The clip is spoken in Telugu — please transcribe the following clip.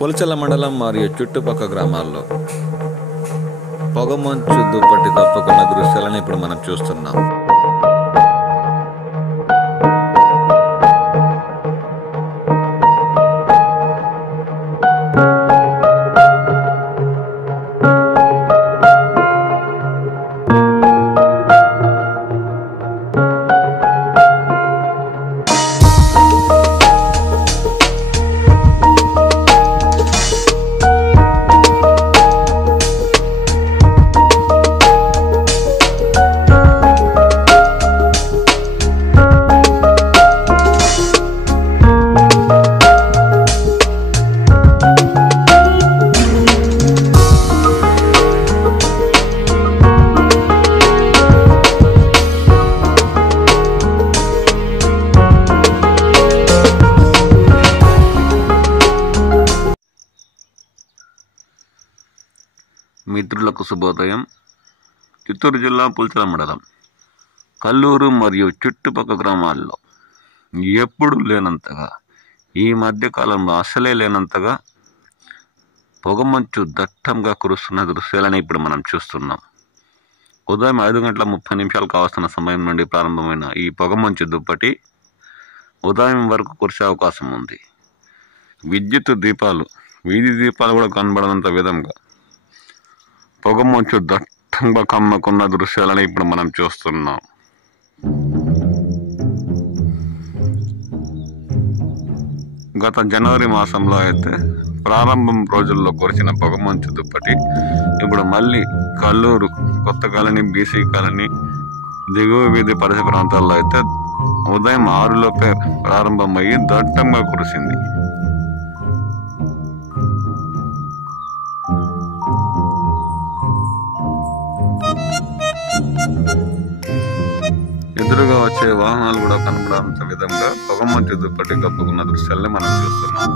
పులచల మండలం మరియు చుట్టుపక్కల గ్రామాల్లో పొగమంచు దుప్పటి కప్పుకున్న దృశ్యాలను ఇప్పుడు మనం చూస్తున్నాం. మిత్రులకు శుభోదయం. చిత్తూరు జిల్లా పులచల మండలం కల్లూరు మరియు చుట్టుపక్కల గ్రామాల్లో ఎప్పుడు లేనంతగా, ఈ మధ్య కాలంలో అసలే లేనంతగా పొగమంచు దట్టంగా కురుస్తున్న దృశ్యాలని ఇప్పుడు మనం చూస్తున్నాం. ఉదయం 5:30 కావస్తున్న సమయం నుండి ప్రారంభమైన ఈ పొగమంచు దుప్పటి ఉదయం వరకు కురిసే అవకాశం ఉంది. విద్యుత్ దీపాలు, వీధి దీపాలు కూడా కనబడనంత విధంగా పొగమంచు దట్టంగా కమ్మకున్న దృశ్యాలని ఇప్పుడు మనం చూస్తున్నాం. గత జనవరి మాసంలో అయితే ప్రారంభం రోజుల్లో కురిసిన పొగమంచు దుప్పటి ఇప్పుడు మళ్ళీ కల్లూరు, కొత్త కాలనీ, బీసీ కాలనీ, దిగువ వీధి పరిసర ప్రాంతాల్లో అయితే ఉదయం 6 ప్రారంభమయ్యి దట్టంగా కురిసింది. ఎదురుగా వచ్చే వాహనాలు కూడా కనబడంత విధంగా పొగమంచు దుప్పటి కప్పుకున్న దృశ్యాలని మనం చూస్తున్నాం.